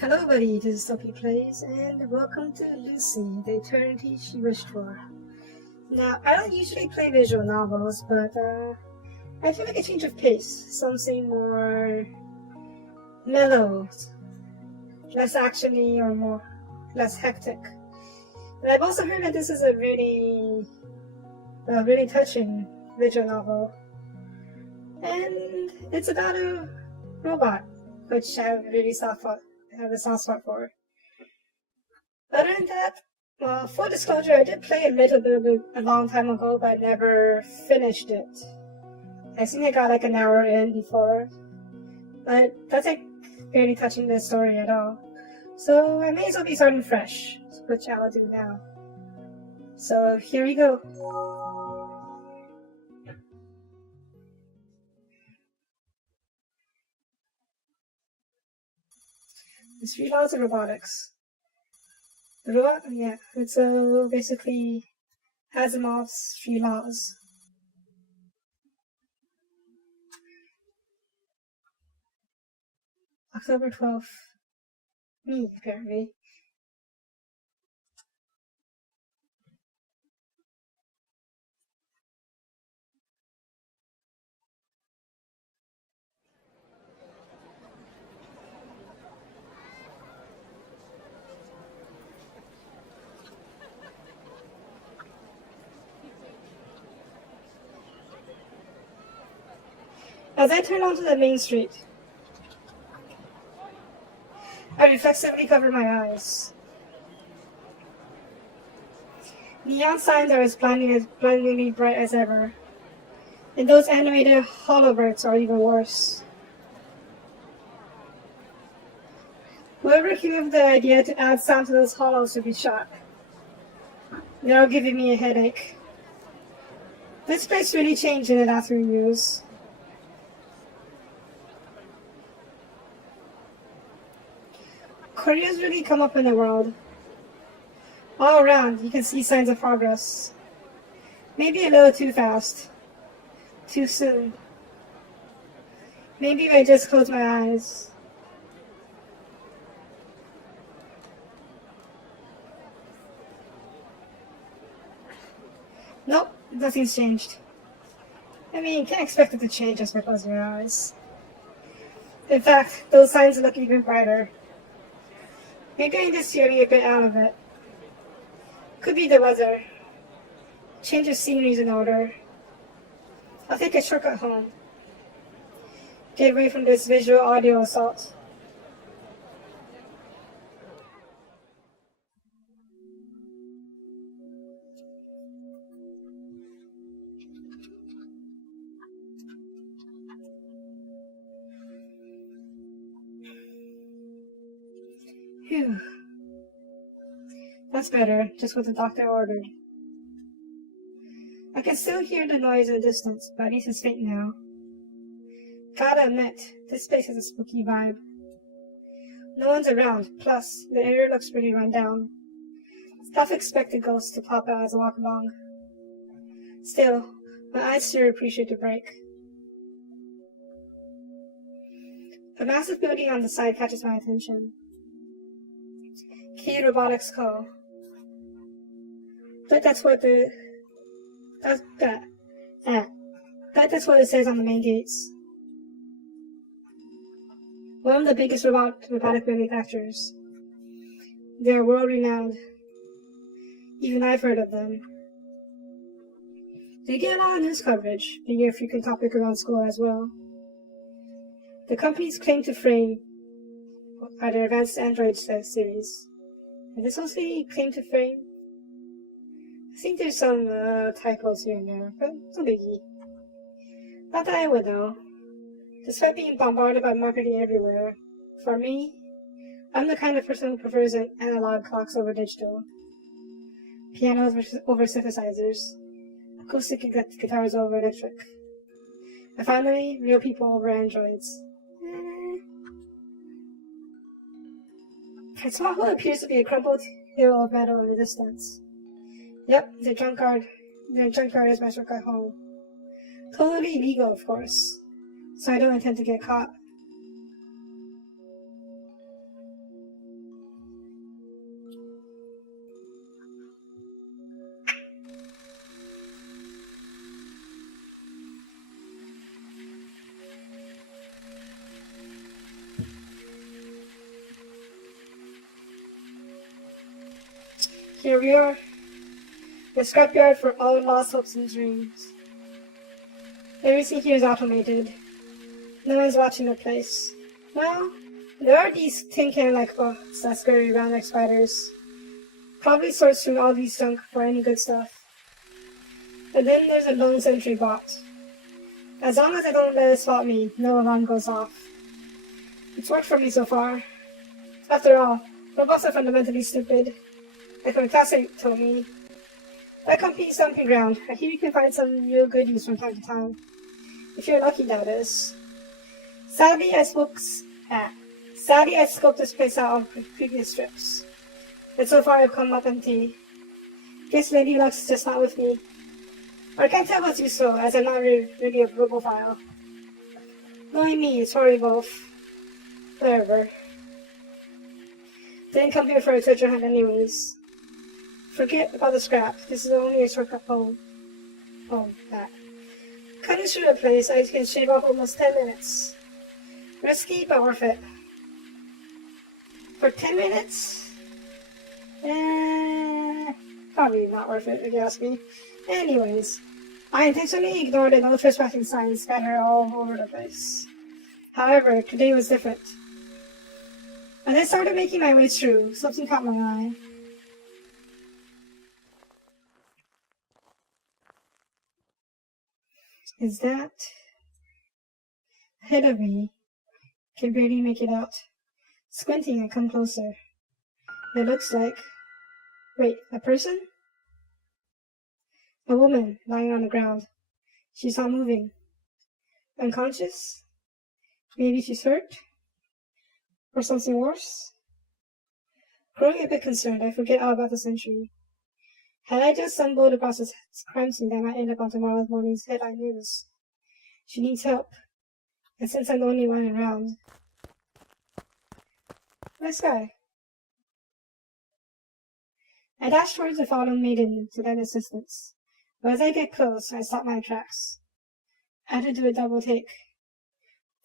Hello buddy, this is Sophie Plays, and welcome to Lucy, the eternity she wished for. Now, I don't usually play visual novels, but I feel like a change of pace, something more mellow, less actiony or less hectic. And I've also heard that this is a really touching visual novel, and it's about a robot, which I have a soft spot for. Other than that, well, full disclosure, I did play a little bit of it a long time ago, but I never finished it. I think I got like an hour in before, but that's like barely touching the story at all. So I may as well be starting fresh, which I'll do now. So here we go. It's 3 laws of robotics. Yeah, it's basically Asimov's 3 laws. October 12th. Me, apparently. As I turn onto the main street, I reflexively cover my eyes. Neon signs are as blindingly bright as ever, and those animated holobirds are even worse. Whoever came up with the idea to add sound to those hollows should be shot. They're all giving me a headache. This place really changed in the last few years. Korea's really come up in the world. All around, you can see signs of progress. Maybe a little too fast. Too soon. Maybe if I just close my eyes. Nope, nothing's changed. I mean, you can't expect it to change just by closing your eyes. In fact, those signs look even brighter. Maybe I'm just feeling a bit out of it. Could be the weather. Change of scenery's in order. I'll take a shortcut home. Get away from this visual audio assault. Phew. That's better, just what the doctor ordered. I can still hear the noise in the distance, but at least it's faint now. Gotta admit, this place has a spooky vibe. No one's around, plus, the area looks pretty run down. Half expected ghosts to pop out as I walk along. Still, my eyes sure appreciate the break. A massive building on the side catches my attention. Key Robotics Co. But that's what it says on the main gates. One of the biggest robotic manufacturers. They're world renowned. Even I've heard of them. They get a lot of news coverage, being a frequent topic around school as well. The company's claim to fame are their advanced Android series. Is this also claim to fame? I think there's some typos here and there, but no biggie. Not that I would know. Despite being bombarded by marketing everywhere, for me, I'm the kind of person who prefers analog clocks over digital, pianos over synthesizers, acoustic guitars over electric, and finally, real people over androids. I saw what appears to be a crumpled hill of metal in the distance. Yep, the junkyard is my shortcut home. Totally illegal, of course, so I don't intend to get caught. Here we are, the scrapyard for all lost hopes and dreams. Everything here is automated. No one's watching the place. Well, there are these tin can-like bots that scurry around like spiders. Probably sourcing all these junk for any good stuff. And then there's a lone sentry bot. As long as I don't let it spot me, no alarm goes off. It's worked for me so far. After all, robots are fundamentally stupid. Like my classmate told me. That company's dumping ground. I hear you can find some real goodies from time to time. If you're lucky, that is. Sadly, I scoped this place out on previous trips. And so far I've come up empty. Guess Lady Luck's just not with me. Or I can't tell what's useful, as I'm not really a robophile. Knowing me, it's horrible. Whatever. Didn't come here for a treasure hunt anyways. Forget about the scrap. This is only a shortcut home. Back. Cutting through the place, I can shave off almost 10 minutes. Risky, but worth it. For 10 minutes? Probably not worth it, if you ask me. Anyways, I intentionally ignored the no trespassing signs scattered all over the place. However, today was different. As I started making my way through, something caught my eye. Is that ahead of me? Can barely make it out. Squinting, I come closer. It looks like... Wait, a person? A woman lying on the ground. She's not moving. Unconscious? Maybe she's hurt? Or something worse? Growing a bit concerned, I forget all about the sentry. Had I just stumbled across this crime scene that might end up on tomorrow morning's headline news? She needs help. And since I'm the only one around... Nice guy. I dashed towards the fallen maiden to lend assistance. But as I get close, I stop my tracks. I had to do a double take.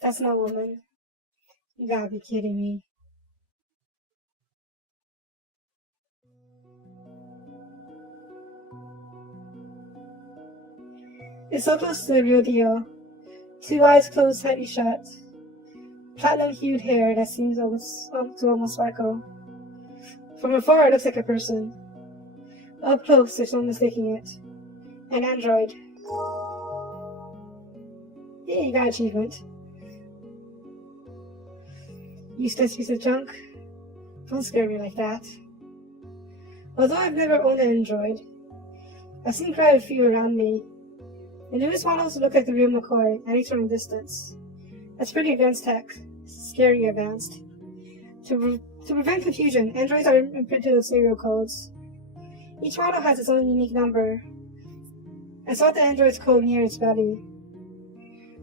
That's not a woman. You gotta be kidding me. It's so close to the real deal. Two eyes closed tightly shut. Platinum-hued hair that seems almost sparkle. From afar, it looks like a person. Up close, there's no mistaking it. An android. Yeah, you got achievement. Useless piece of junk. Don't scare me like that. Although I've never owned an android, I've seen quite a few around me. The newest models look like the real McCoy, at least from a distance. That's pretty advanced tech. Scary advanced. To prevent confusion, androids are imprinted with serial codes. Each model has its own unique number. I saw the android's code near its belly.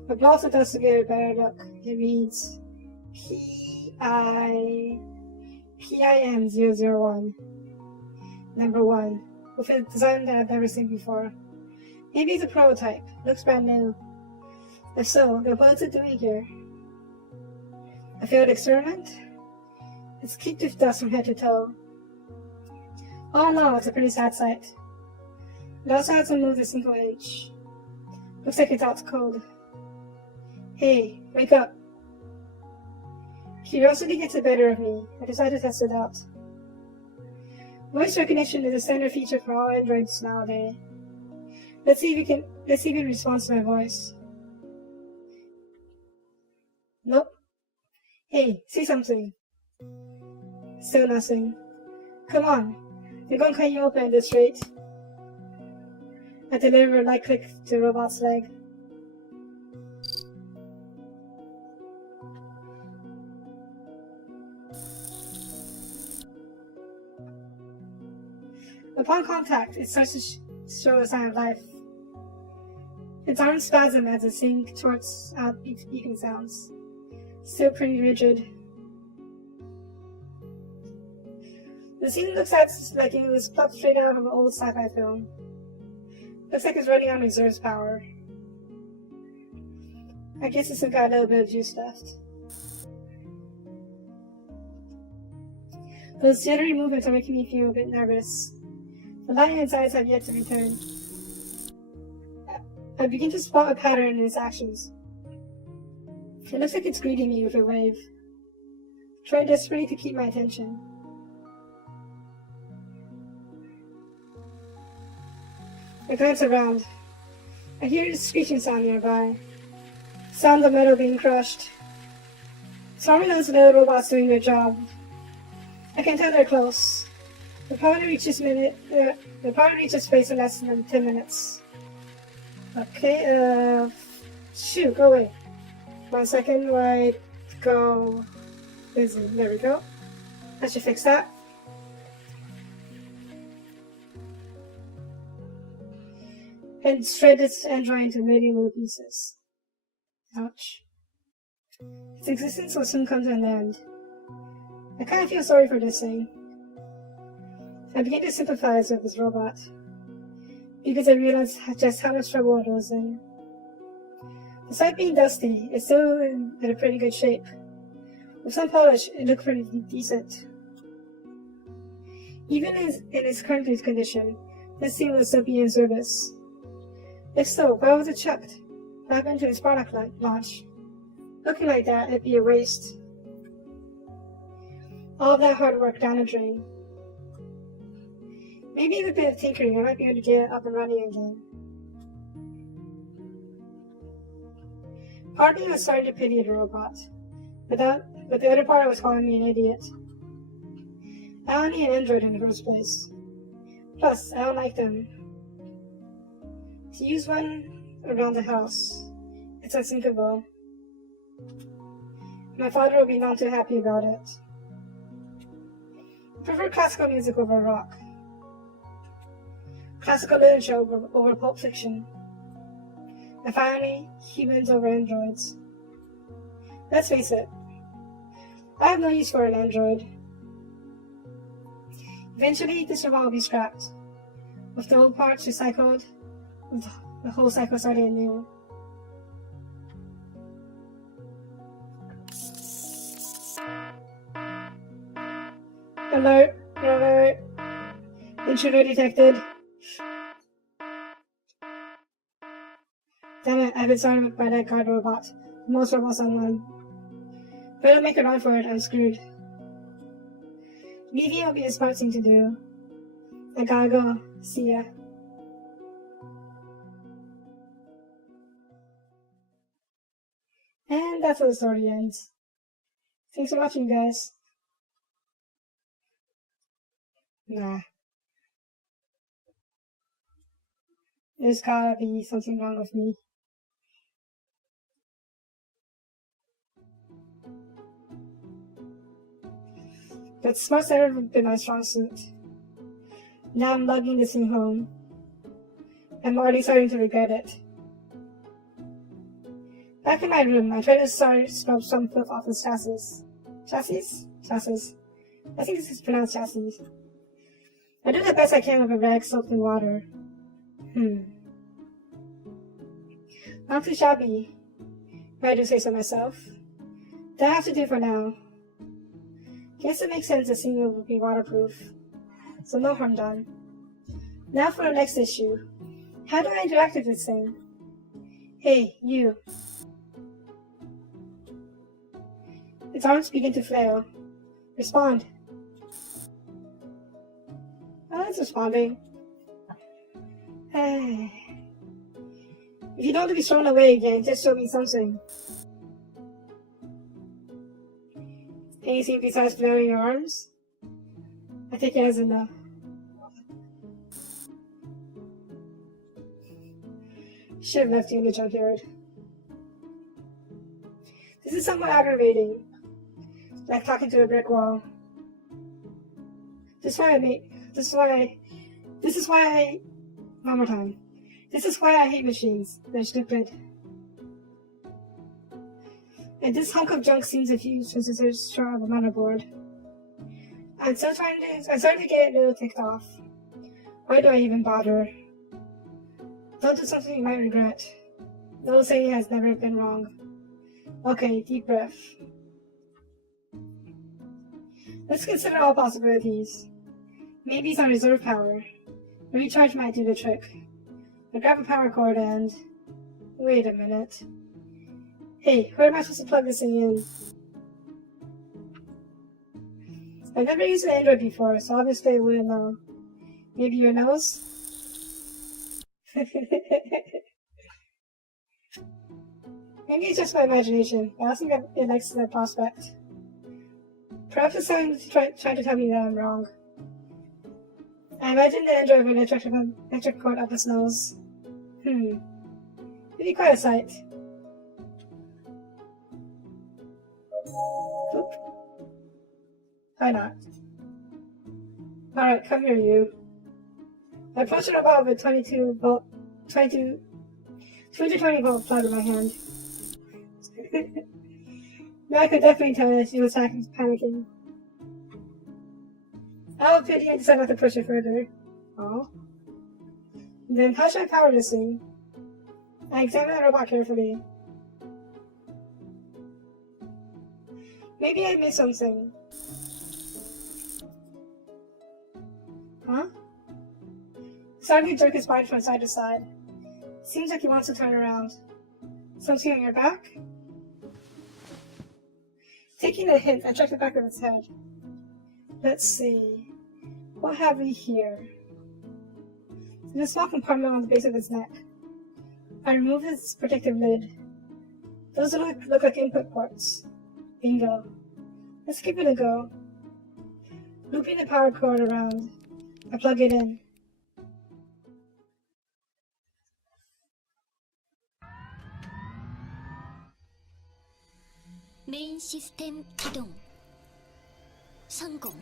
But also does to get a better look. It reads PIM001. Number 1. With a design that I've never seen before. Maybe it's a prototype. Looks brand new. If so, then what's it doing here? A failed experiment? It's kicked with dust from head to toe. Oh no, it's a pretty sad sight. It also hasn't moved a single inch. Looks like it's out cold. Hey, wake up. Curiosity gets the better of me. I decide to test it out. Voice recognition is a standard feature for all androids nowadays. Let's see if it responds to my voice. Nope. Hey, say something. Still nothing. Come on. They're gonna cut you open at this rate. I deliver a light click to the robot's leg. Upon contact, it starts to show a sign of life. Its arms spasm as it sorts out beeping sounds. Still pretty rigid. The scene looks like it was plucked straight out of an old sci-fi film. Looks like it's running on reserve power. I guess it's got a little bit of juice left. Those jittery movements are making me feel a bit nervous. The light in its eyes have yet to return. I begin to spot a pattern in its actions. It looks like it's greeting me with a wave, trying desperately to keep my attention. I glance around. I hear a screeching sound nearby. Sound of metal being crushed. It's probably those little robots doing their job. I can tell they're close. They'll probably reach this place in less than 10 minutes. Okay, shoot, go away. 1 second, right, go, busy. There we go. That should fix that. And shred this android into a million little pieces. Ouch. Its existence will soon come to an end. I kind of feel sorry for this thing. I begin to sympathize with this robot, because I realize just how much trouble it was in. Despite being dusty, it's still in a pretty good shape. With some polish, it looked pretty decent. Even in its current condition, this thing will still be in service. If so, why was it chucked? What happened to its product launch? Looking like that, it'd be a waste. All of that hard work down the drain. Maybe with a bit of tinkering, I might be able to get it up and running again. Part of me was starting to pity the robot, but the other part was calling me an idiot. I don't need an android in the first place. Plus, I don't like them. To use one around the house, it's unthinkable. My father will be not too happy about it. I prefer classical music over rock. Classical literature over pulp fiction. And finally, humans over androids. Let's face it, I have no use for an android. Eventually, this will all be scrapped, with the old parts recycled, with the whole cycle starting anew. Alert! Alert! Intruder detected. Damn it, I've been started by that guard robot. Most robots online. If I don't make a run for it, I'm screwed. Leaving will be a smart thing to do. I gotta go. See ya. And that's how the story ends. Thanks for watching, guys. Nah. There's gotta be something wrong with me. But smart's never been my strong suit. Now I'm lugging this thing home. I'm already starting to regret it. Back in my room, I tried to scrub some filth off his chassis. Chassis? Chassis. I think this is pronounced chassis. I do the best I can with a rag soaked in water. Not too shabby, if I do say so myself. That I have to do for now. Guess it makes sense the scene will be waterproof, so no harm done. Now for the next issue. How do I interact with this thing? Hey, you. Its arms begin to flail. Respond. Oh, it's responding. If you don't want to be thrown away again, just show me something. Anything besides flailing your arms? I take it as a no. Should have left you in the junkyard. This is somewhat aggravating. Like talking to a brick wall. One more time. This is why I hate machines. They're stupid. And this hunk of junk seems a huge transistor of a motherboard. I'm starting to get a little ticked off. Why do I even bother? Don't do something you might regret. The old saying has never been wrong. Okay, deep breath. Let's consider all possibilities. Maybe some reserve power. A recharge might do the trick. I grab a power cord and... Wait a minute. Hey, where am I supposed to plug this thing in? I've never used an Android before, so obviously I wouldn't know. Maybe your nose? Maybe it's just my imagination, but I don't think it likes the prospect. Perhaps it's trying to tell me that I'm wrong. I imagine the Android with an electric cord up its nose. It'd be quite a sight. Oop. Why not? Alright, come here, you. I punched it above with 220 volt plug in my hand. Now I could definitely tell that she was panicking. I'll pity and decide not to push it further. Oh. Then how should I power this thing? I examine the robot carefully. Maybe I missed something. Huh? Suddenly jerk his body from side to side. Seems like he wants to turn around. Something on your back? Taking the hint, I check the back of his head. Let's see. What have we here? There's a small compartment on the base of his neck. I remove his protective lid. Those look like input ports. Bingo. Let's give it a go. Looping the power cord around, I plug it in. 메인 시스템 기동. 성공.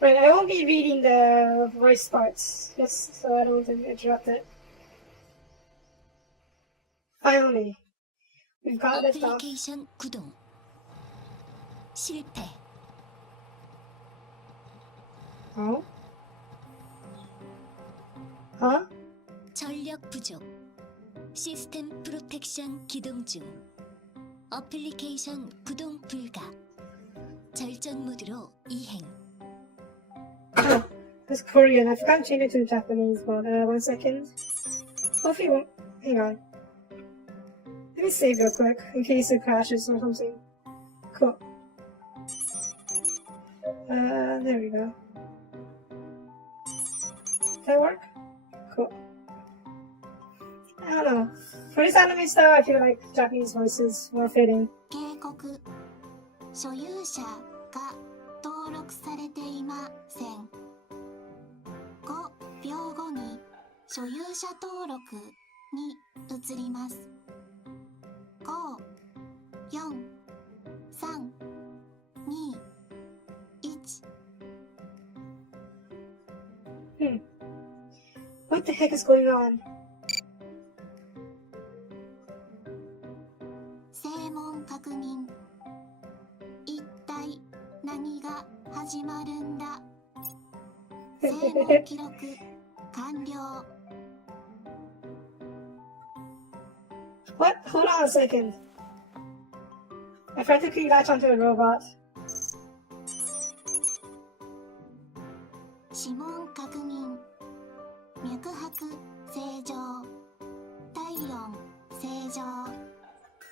Right, I won't be reading the voice parts, just so I don't interrupt it. Finally, we've got this off. 어플리케이션 구동. 실패. Oh? Huh? 전력 부족. 시스템 프로텍션 기동 중. 어플리케이션 구동 불가. 절전 모드로 이행. Oh, that's Korean. I forgot to change it to Japanese, but 1 second. Hopefully it won't. Hang on. Let me save real quick, in case it crashes or something. Cool. There we go. Does that work? Cool. I don't know. For this anime style, I feel like Japanese voice is more fitting. 警告。所有者が登録されていません。5秒後に所有者登録に移ります。5、4、3、2、1。What the heck is going on? 正門確認。一体何が始まるんだ。正門記録完了。What? Hold on a second. I frantically latch onto a robot. 指紋確認。脈拍正常。体温正常。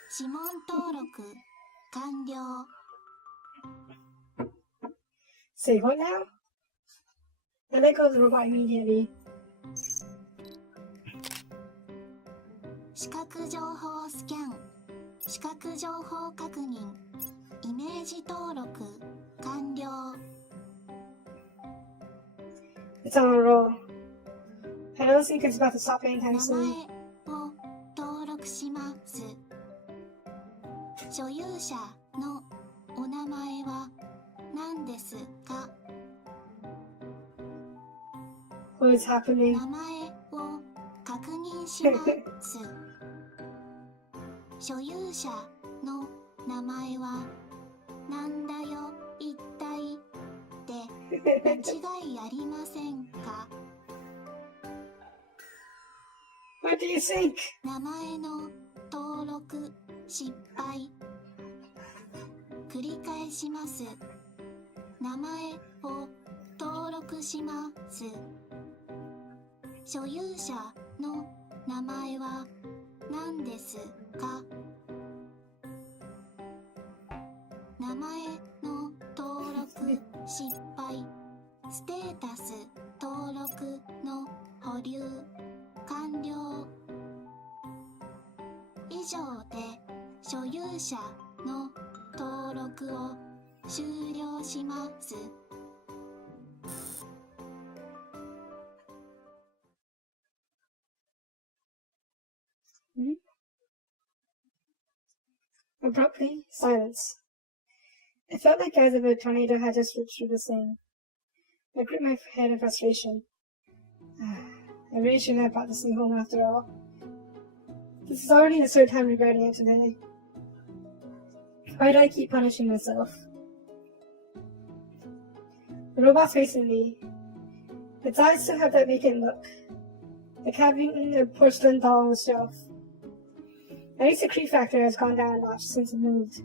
指紋登録完了。Say what now? I let go of the robot immediately. 視覚情報スキャン。視覚情報確認。イメージ登録完了。It's on a roll. I don't think it's about to stop anytime 名 soon. 前を登録します。所有者のお名前は何ですか。 What is happening? 名前を確認します。所有者の名前はなんだよ一体って間違いありませんか。 What do you think? 名前の登録失敗。繰り返します。名前を登録します。所有者の名前は何ですか？名前の登録失敗。ステータス登録の保留完了。以上で所有者の登録を終了します。Abruptly, silence. It felt like as if a tornado had just ripped through the scene. I gripped my head in frustration. I really shouldn't have brought this thing home after all. This is already the third time regretting it today. Why do I keep punishing myself? The robot's facing me. Its eyes still have that vacant look, like having a porcelain doll on the shelf. At least the creep factor has gone down a notch since it moved.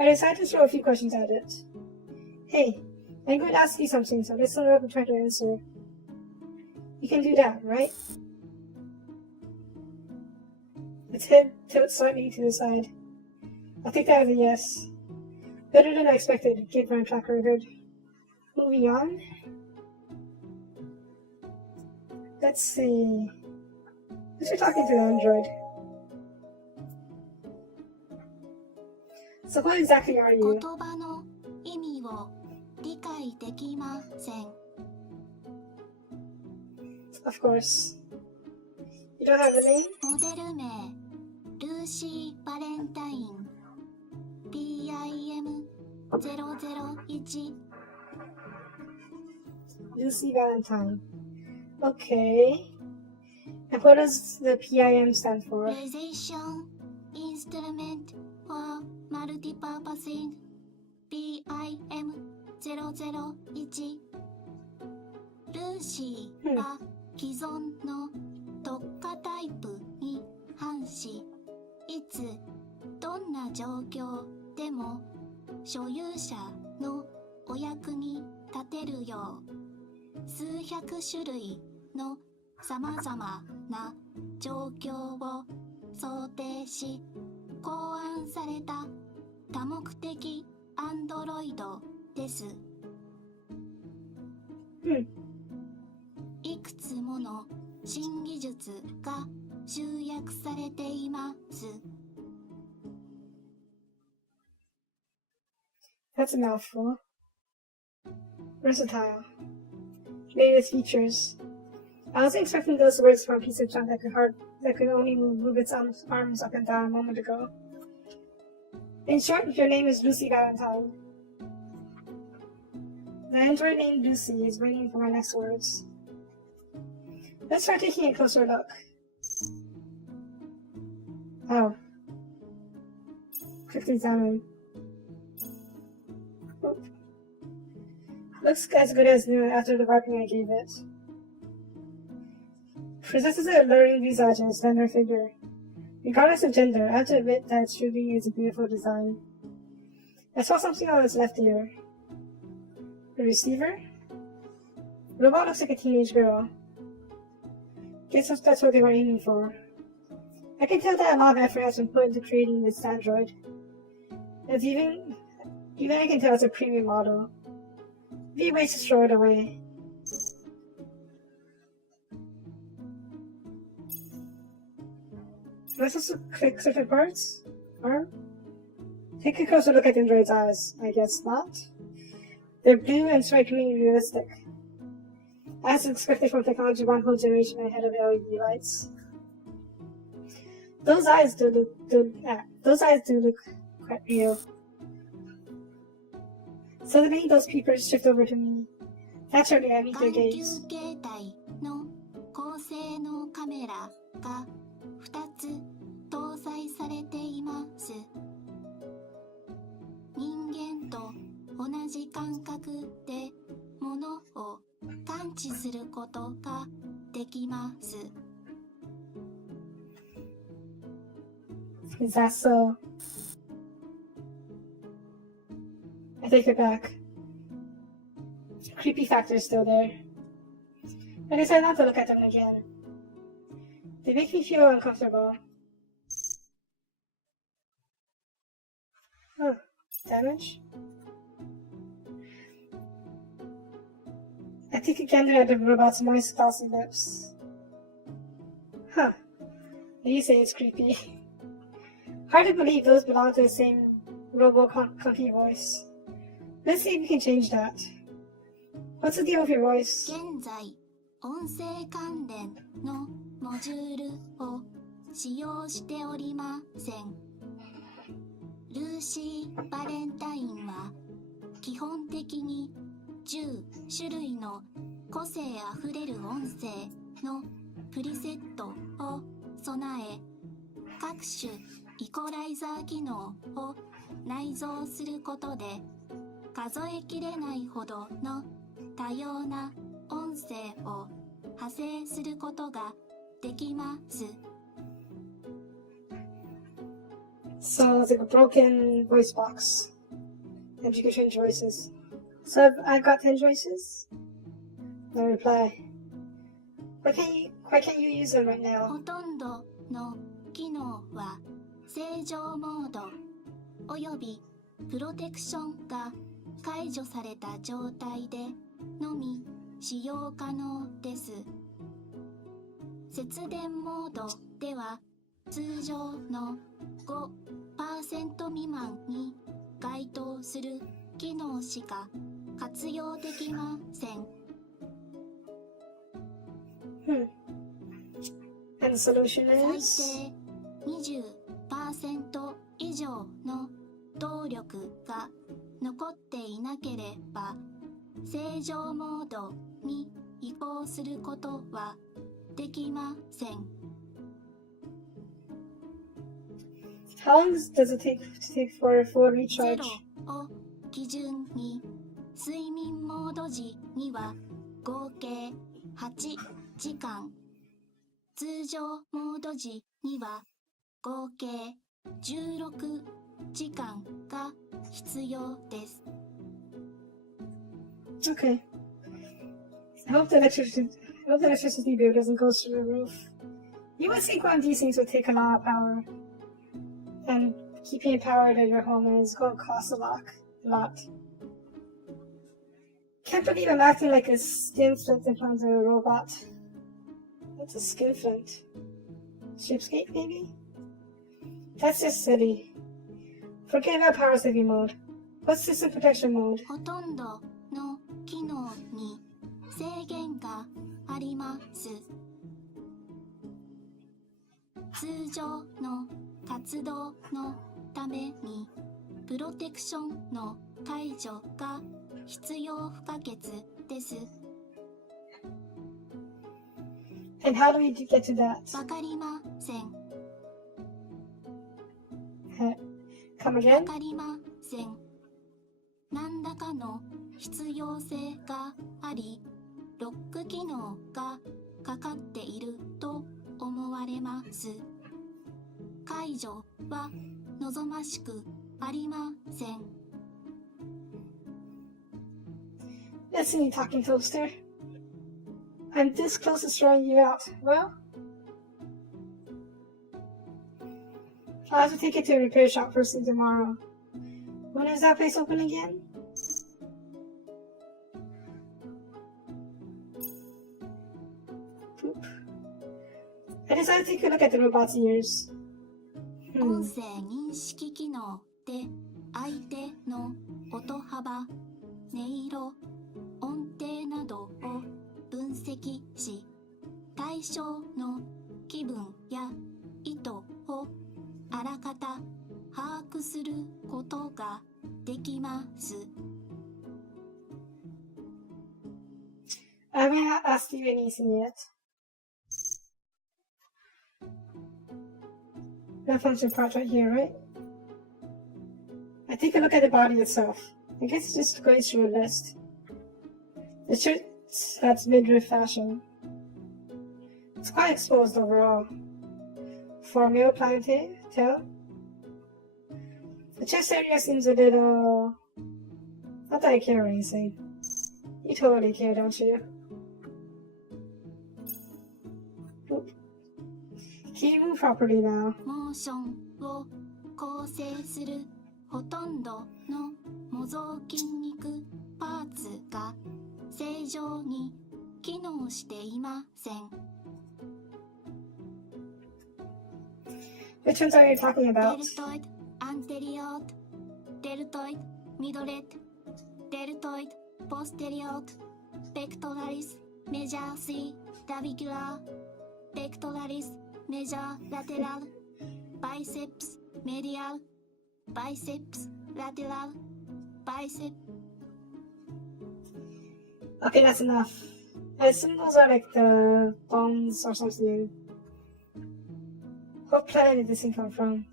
I decided to throw a few questions at it. Hey, I'm going to ask you something, so listen up and try to answer. You can do that, right? Its head tilts slightly to the side. I'll take that as a yes. Better than I expected, given my track record. Moving on. Let's see. Let's be talking to the android. So what exactly are 言 you? 葉の意味を理解できません。Of course. You don't have a name? モデル名ルーシー・バレンタイン PIM001 Lucy Valentine. Okay. And what does the PIM stand for? Precision Instrument for Multipurpose PIM001 ルーシーは既存の特化タイプに反し、いつどんな状況でも所有者のお役に立てるよう数百種類のさまざまな状況を想定し考案された多目的アンドロイドです。いくつもの新技術が集約されています。That's a mouthful. Versatile. Latest features. I wasn't expecting those words from a piece of junk that could only move its arms up and down a moment ago. In short, your name is Lucy Valentine. The android named Lucy is waiting for my next words. Let's start taking a closer look. Oh. Quickly examine. Oh. Looks as good as new after the wrapping I gave it. Possesses an alluring visage and a slender figure. Regardless of gender, I have to admit that it truly is a beautiful design. I saw something on its left ear. The receiver? The robot looks like a teenage girl. Guess that's what they were aiming for. I can tell that a lot of effort has been put into creating this android. It's even I can tell it's a premium model. Be ways to throw it away. Am I supposed to click certain parts? Or take a closer look at the android's eyes. I guess not. They're blue and strikingly realistic, as expected from technology one whole generation ahead of LED lights. Those eyes do look quite real. Suddenly, those peepers shift over to me. Naturally, I meet their 眼球 gaze. 形態の高性能カメラが2つ搭載されています。人間と同じ感覚で物を感知することができます。Is that so? I take it back. creepy factor is still there. I decided not to look at them again. They make me feel uncomfortable. Huh. Damage? I take a gander at the robot's moist, glossy lips. Huh. You say it's creepy. Hard to believe those belong to the same robo-clunky voice. Let's see if we can change that. What's the deal with your voice? 現在、音声関連のモジュールを使用しておりません。ルーシー・バレンタインは基本的に10種類の個性あふれる音声のプリセットを備え、各種イコライザー機能を内蔵することで数えきれないほどの多様な音声を派生することができます。So it's like a broken voice box. And you can change voices. So I've got 10 choices? No reply. Why can't you use them right ほ now? とんどの機能は正常モードおよびプロテクションが解除された状態でのみ使用可能です。節電モードでは通常の 5% 未満に該当する機能しか活用できません。And the solution 最 is? 低 20% 以上の動力が残っていなければ正常モードに移行することはできません。How long does it take for a full ゼ recharge? ロを基準に睡眠モード時には合計8時間、通常モード時には合計16時間が必要です。Okay. I hope the electricity bill doesn't go through the roof. You would think one of these things would take a lot of power. And keeping it powered at your home is going to cost a lot. Can't believe I'm acting like a skinflint in front of a robot. What's a skinflint? Shipscape, maybe? That's just silly. Forget about power saving mode. What's system protection mode? ほとんどの機能に制限があります。通常の活動のためにプロテクションの解除が必要不可欠です。And how do we get to that? わかりません。Come わ again? かりません。何らかの必要性があり、ロック機能がかかっていると思われます。解除は望ましくありません。Listen, you talking toaster. I'm this close to throwing you out. Well, I'll have to take it to a repair shop first thing tomorrow. When is that place open again? Poop. I decided to take a look at the robot's ears. 音声認識機能で相手の音幅、音色、音程などを分析し、対象の気分や意図をあらかた把握することができます。I haven't asked you anything yet. That function part right here, right? I take a look at the body itself. I guess it's just going through a list. The shirt that's midriff fashion. It's quite exposed overall. For a male clientele. The chest area seems a little... Not that I care or anything. You totally care, don't you? Oop. Can you move properly now? モーションを構成するほとんどの模造筋肉パーツが正常に機能していません。Which ones are you talking デ about? ルトイド、アンテリオート、デルトイド、ミドレット、デルトイド、ポステリオート、ペクトラリス、メジャー C、ラビキュラー、ペクトラリス、メジャーラテラル、バイセプス、メディアル、バイセプス、ラテラル、バイセプ。 Okay, that's enough. I assume those are like the bones or something. What planet did this thing come from?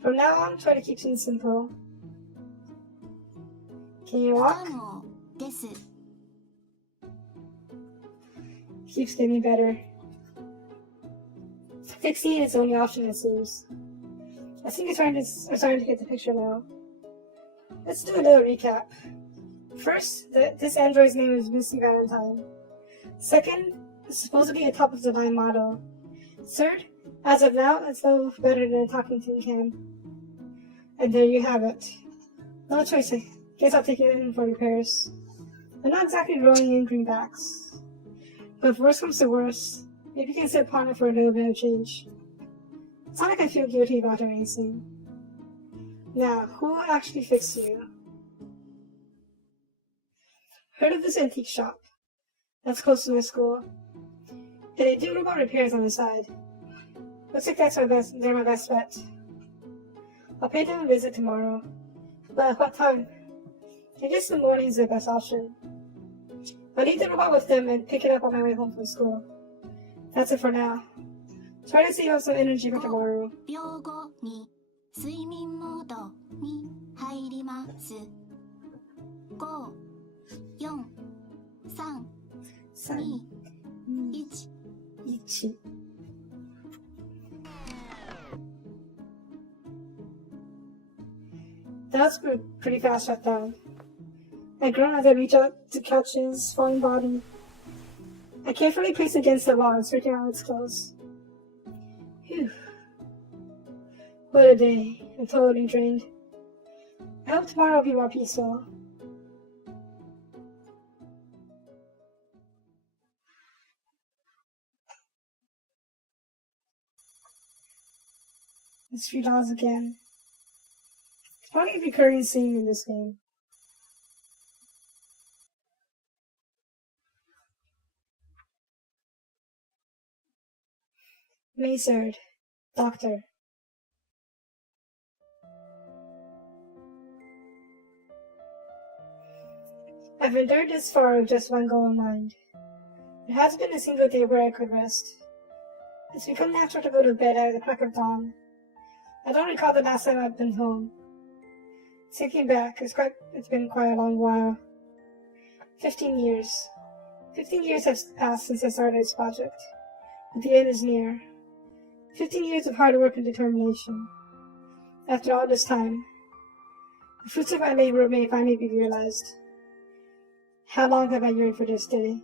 From now on, try to keep things simple. Can you 不 walk? 可能です。 Keeps getting better. Fixing is the only option, it seems. I think I'm starting to get the picture now. Let's do a little recap. First, this android's name is Lucy Valentine. Second, it's supposedly a top of the line model. Third, as of now, it's no better than a talking tin can. And there you have it. No choice, I guess I'll take it in for repairs. I'm not exactly growing in greenbacks. But if worse comes to worse, maybe you can sit upon it for a little bit of change. It's not like I feel guilty about it or anything. Now, who will actually fix you? Heard of this antique shop? That's close to my school. And they do robot repairs on the side. Looks like they're my best bet. I'll pay them a visit tomorrow. But at what time? I guess the morning's the best option. I'll leave the robot with them and pick it up on my way home from school. That's it for now. Try to save up some energy for tomorrow. 秒後に睡眠モードに入ります。5、4、3、2、1。 Ichi. That was pretty fast shutdown. I groan as I reach out to catch his falling body. I carefully place it against the wall and straighten out its clothes. Phew. What a day. I'm totally drained. I hope tomorrow will be more peaceful. It's $3 again. It's probably a recurring scene in this game. May 3rd. Doctor. I've endured this far with just one goal in mind. It has been a single day where I could rest. It's become natural to go to bed at the crack of dawn. I don't recall the last time I've been home. Thinking back, it's been quite a long while. 15 years. 15 years have passed since I started this project. But the end is near. 15 years of hard work and determination. After all this time, the fruits of my labor may finally be realized. How long have I yearned for this day?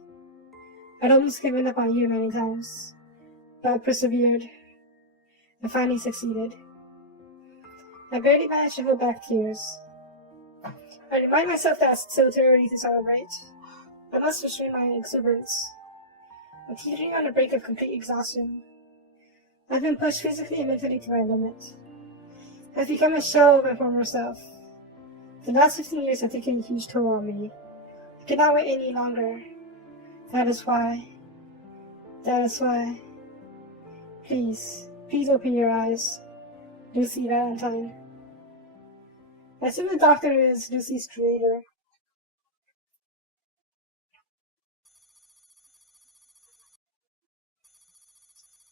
I'd almost given up on you many times, but I persevered. I finally succeeded. I barely managed to hold back tears. I remind myself that it's still too early to celebrate. I must restrain my exuberance. I'm teetering on the brink of complete exhaustion. I've been pushed physically and mentally to my limit. I've become a shell of my former self. The last 15 years have taken a huge toll on me. I cannot wait any longer. That is why. Please open your eyes. Lucy Valentine. I assume the doctor is Lucy's creator.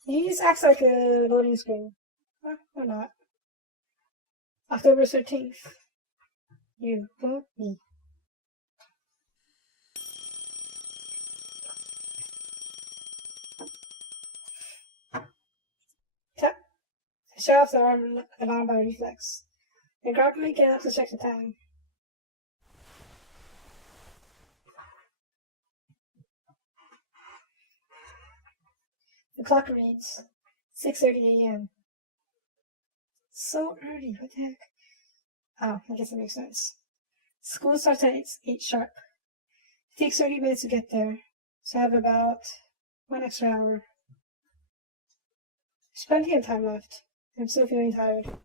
He just acts like a loading screen. Or not. October 13th. You won't be. Tap. I shut off the alarm by reflex. I grabbed my get up to check the time. The clock reads 6:30 a.m. So early, what the heck? Oh, I guess that makes sense. School starts at 8 sharp. It takes 30 minutes to get there, so I have about 1 extra hour. There's plenty of time left. I'm still feeling tired.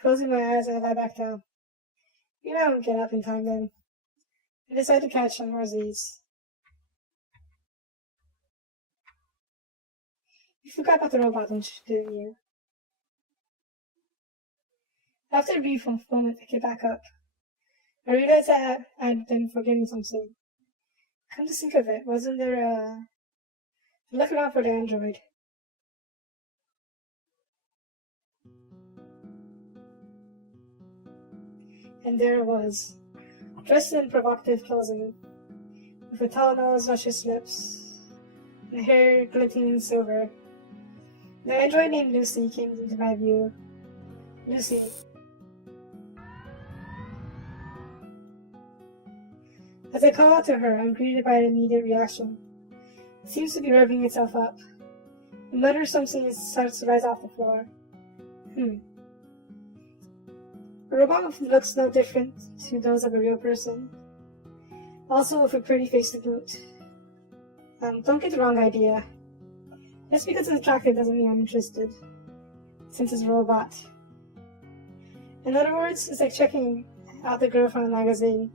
Closing my eyes, I lie back down. You know I won't get up in time then. I decide to catch some more Z's. You forgot about the robot, didn't you? After a brief moment, I get back up. I realized that I'd been forgetting something. Come to think of it, wasn't there a... I look around for the android. And there it was, dressed in provocative clothing, with a tall nose, luscious lips, and hair glistening in silver. The android named Lucy came into my view. Lucy. As I call out to her, I'm greeted by an immediate reaction. It seems to be revving itself up. It mutters something and starts to rise off the floor. The robot looks no different to those of a real person. Also with a pretty face to boot. Don't get the wrong idea. Just because it's attractive doesn't mean I'm interested, since it's a robot. In other words, it's like checking out the girl from a magazine.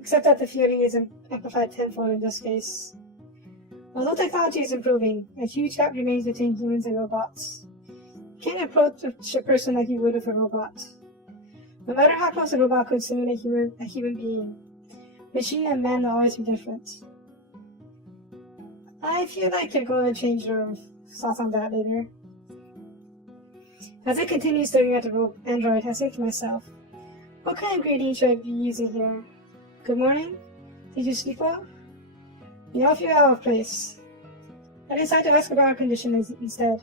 Except that the feeling is amplified tenfold in this case. Although technology is improving, a huge gap remains between humans and robots. You can't approach a person like you would with a robot. No matter how close a robot could simulate a human being, machine and man will always be different. I feel like you're going to change your thoughts on that later. As I continue staring at the android, I think to myself, what kind of ingredient should I be using here? Good morning? Did you sleep well? You all feel out of place. I decide to ask about our condition instead.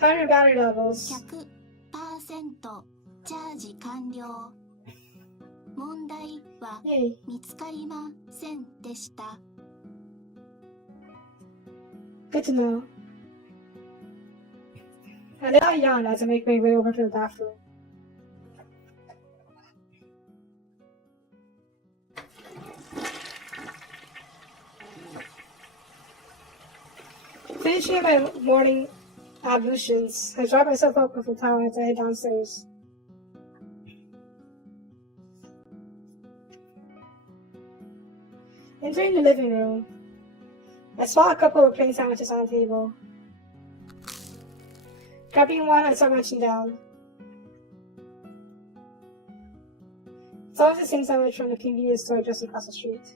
How are your battery levels? 100% チャージ完了。問題は Yay. 見つかりませんでした。Good to know. I let out a yawn as I make my way over to the bathroom. Finishing my morning ablutions, I dry myself up with a towel as I head downstairs. Entering the living room, I saw a couple of plain sandwiches on the table. Grabbing one, I start munching down. It's always the same sandwich from the convenience store just across the street.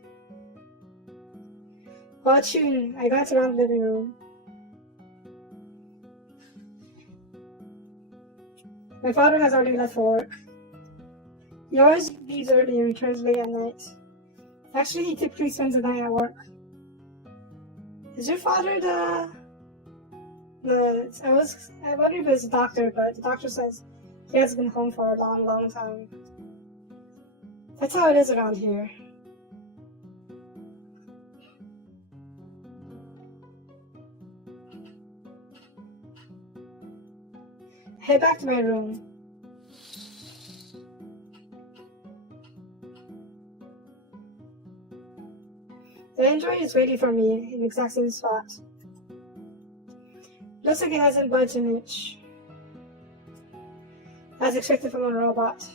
While chewing, I glance around the living room. My father has already left for work. He always leaves early and returns late at night. Actually, he typically spends the night at work. Is your father I wonder if it's a doctor, but the doctor says he hasn't been home for a long, long time. That's how it is around here. I head back to my room. The android is waiting for me in the exact same spot. Looks like it hasn't budged an inch, as expected from a robot.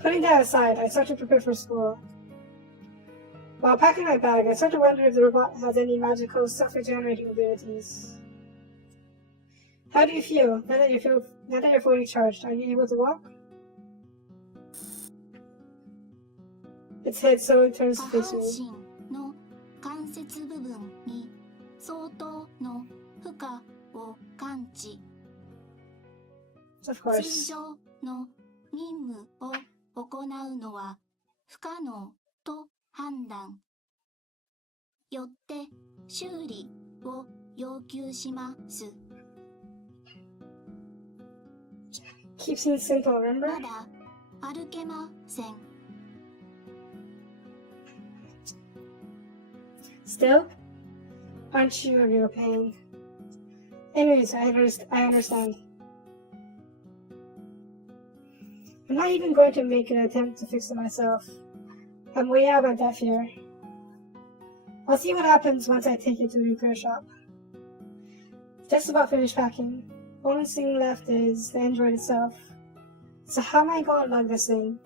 Putting that aside, I start to prepare for school. While packing my bag, I start to wonder if the robot has any magical self-regenerating abilities. How do you feel now that you're fully charged? Are you able to walk? Its head slowly turns to 下 face 半 me. 身の関節部分に相当の負荷を感知。 Of 通 course. 常の任務を行うのは不可能と判断。よって修理を要求します。 Keep things simple, remember? まだ歩けません。Still? Aren't you a real pain? Anyways, I understand. I'm not even going to make an attempt to fix it myself. I'm way out of my depth here. I'll see what happens once I take it to the repair shop. Just about finished packing. Only thing left is the Android itself. So how am I going to lug this thing?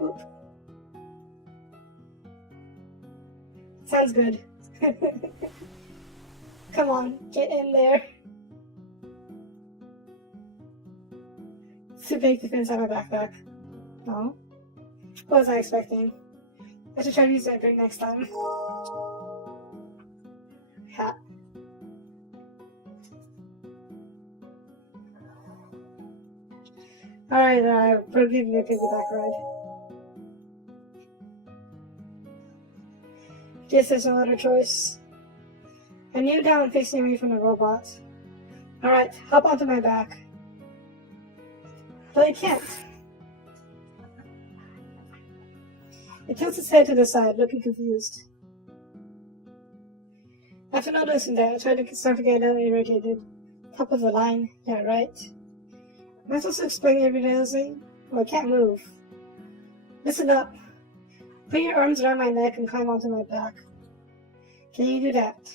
Oop. Sounds good. Come on, get in there. It's too big to fit inside my backpack. No? What was I expecting? I should try to use that drink next time. Hat. Alright, we'll give you a piggyback ride. Guess there's no other choice. I kneel down facing away from the robot. Alright, hop onto my back. But I can't. It tilts its head to the side, looking confused. After noticing that, I tried to start to get a little irritated. Top of the line, yeah, right. Am I supposed to explain every little thing? Well, I can't move. Listen up. Put your arms around my neck and climb onto my back. Can you do that?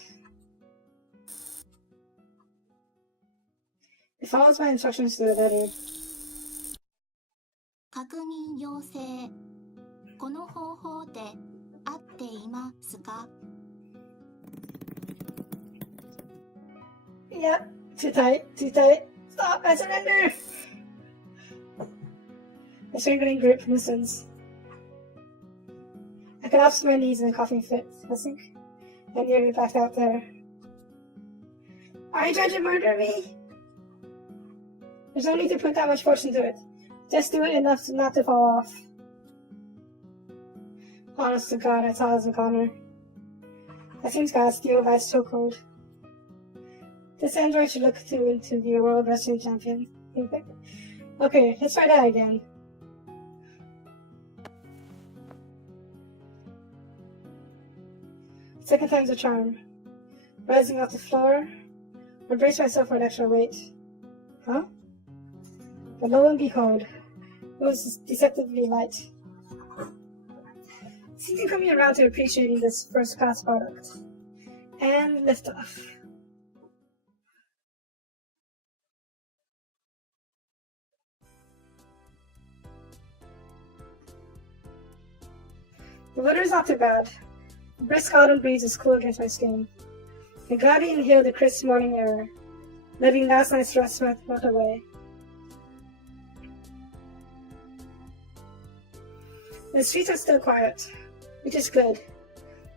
It follows my instructions to the letter. 確認要請。この方法で合っていますか? Yeah, too tight, too tight. Stop, I surrender! The strangling grip listens. I collapsed to my knees in a coughing fit. I think I nearly backed out there. Are you trying to murder me? There's no need to put that much force into it. Just do it enough not to fall off. Honest to God, I thought it was a goner. I seem to got steel vice chokehold. This android should look to be a world wrestling champion. Okay, let's try that again. Second time's a charm. Rising off the floor, I brace myself for an extra weight. Huh? But lo and behold, it was deceptively light. Seems to be coming around to appreciating this first-class product. And lift off. The weather's not too bad. The brisk autumn breeze is cool against my skin. I gladly inhale the crisp morning air, letting last night's rust melt away. The streets are still quiet, which is good.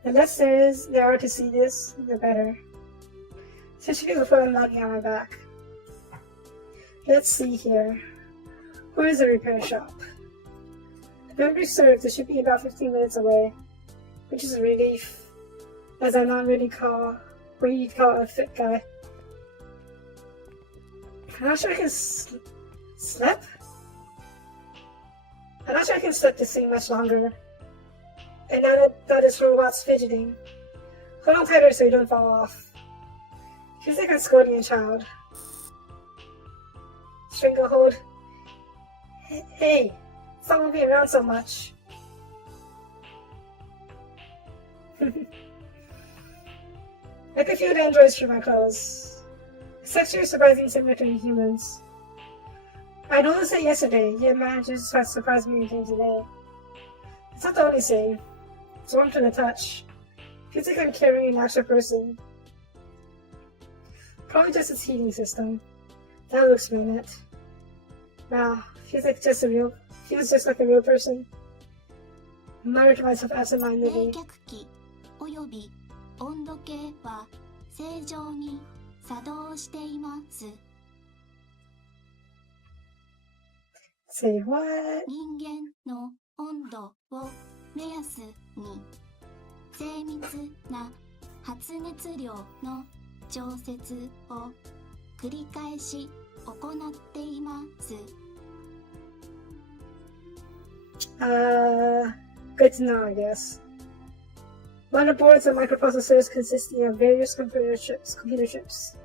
The less there are to see this, the better. Especially before I'm lugging on my back. Let's see here. Where is the repair shop? Memory serves, it should be about 15 minutes away, which is a relief, as I'm not really what you'd call a fit guy. I'm not sure I can slip? I'm not sure I can slip this thing much longer. And now that this robot's fidgeting. Hold on tighter so you don't fall off. Feels like I'm scolding a child. Stranglehold. Hey! Stop moving around so much. I could feel the androids through my clothes. It's actually surprisingly similar to humans. I noticed it yesterday, yet managed to surprise me again today. It's not the only thing. It's warm to the touch. Feels like I'm carrying an actual person. Probably just its heating system. That will explain it. Wow, feels just like a real person. I muttered to myself absent-mindedly. 冷却器および温度計は正常に作動しています。 Say what? 人間の温度を目安に精密な発熱量の調節を繰り返し行っています。Good to know, I guess. Motherboards and microprocessors consisting of various computer chips.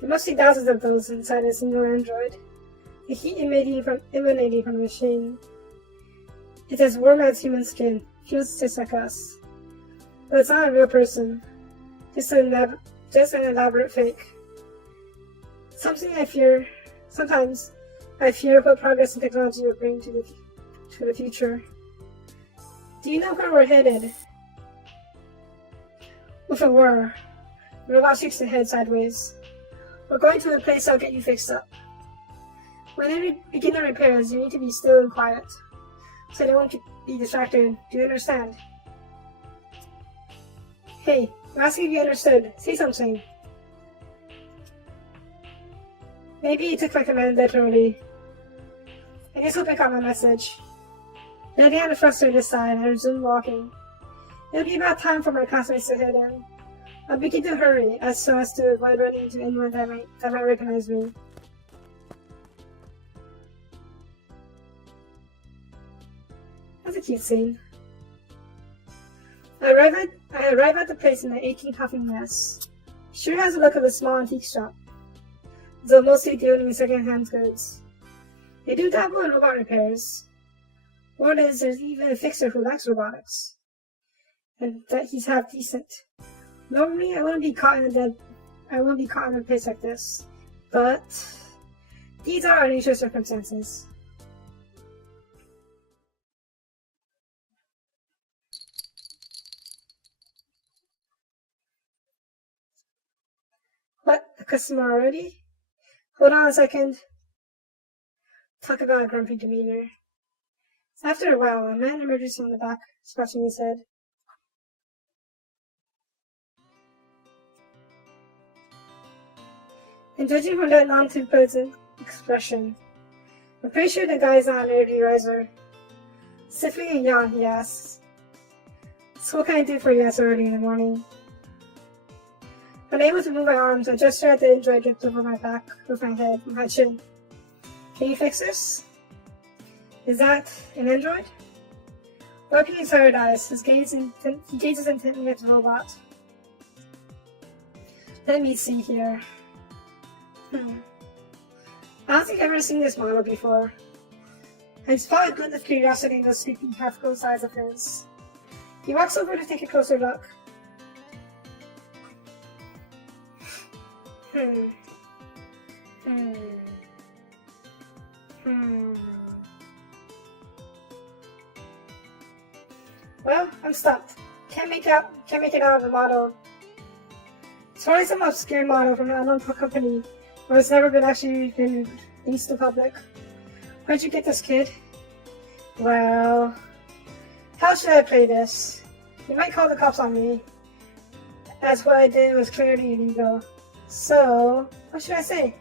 There must be thousands of those inside a single android. The heat emanating from the machine is as warm as human skin, feels just like us. But it's not a real person, just an elaborate fake. Sometimes I fear what progress in technology will bring to the future. Do you know where we're headed? If it were, the robot shakes the head sideways. We're going to a place I'll get you fixed up. When they begin the repairs, you need to be still and quiet, so they won't be distracted. Do you understand? Hey, I'm asking if you understood. Say something. Maybe you took my command literally. I guess hope I got my message. Letting out a frustrated sigh, I resumed walking. It'll be about time for my classmates to head in. I'll begin to hurry, so as to avoid running into anyone that might recognize me. That's a cute scene. I arrive at the place in an aching, huffing mess. Sure has the look of a small antique shop, though mostly dealing in second-hand goods. They do dabble in robot repairs. Word is there's even a fixer who likes robotics, and that he's half decent. Normally, I wouldn't be caught in a place like this, but these are unusual circumstances. What? A customer already? Hold on a second. Talk about a grumpy demeanor. After a while, a man emerges from the back, scratching his head. And judging from that non-too-pleasant expression, I'm pretty sure the guy's not an energy riser. Sniffling a yawn, he asks, "So what can I do for you so early in the morning?" Unable to move my arms, I gesture at the android draped over my back with my chin. "Can you fix this?" "Is that an android?" Wiping his tired eyes, he gazes intently at the robot. Let me see here. I don't think I've ever seen this model before. I spot a glint of curiosity in those sleepy, half-closed eyes of his. He walks over to take a closer look. Well, I'm stumped. Can't make it out of the model. It's probably some obscure model from an unknown company where it's never been actually been released to the public. Where'd you get this, kid? Well, how should I play this? You might call the cops on me, as what I did was clearly illegal. So, what should I say?